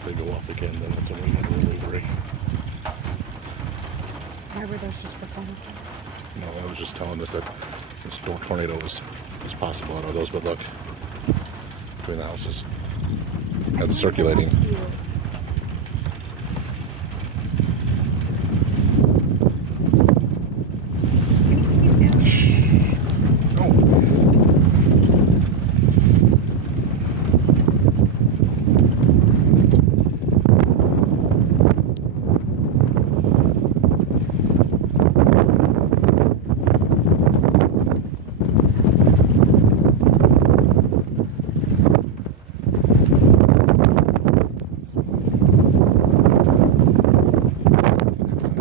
If they go off again, then that's when we get a little leeway. Why were those just for fun? No, I was just telling us that this tornado was possible out of those, but look, between the houses. That's circulating.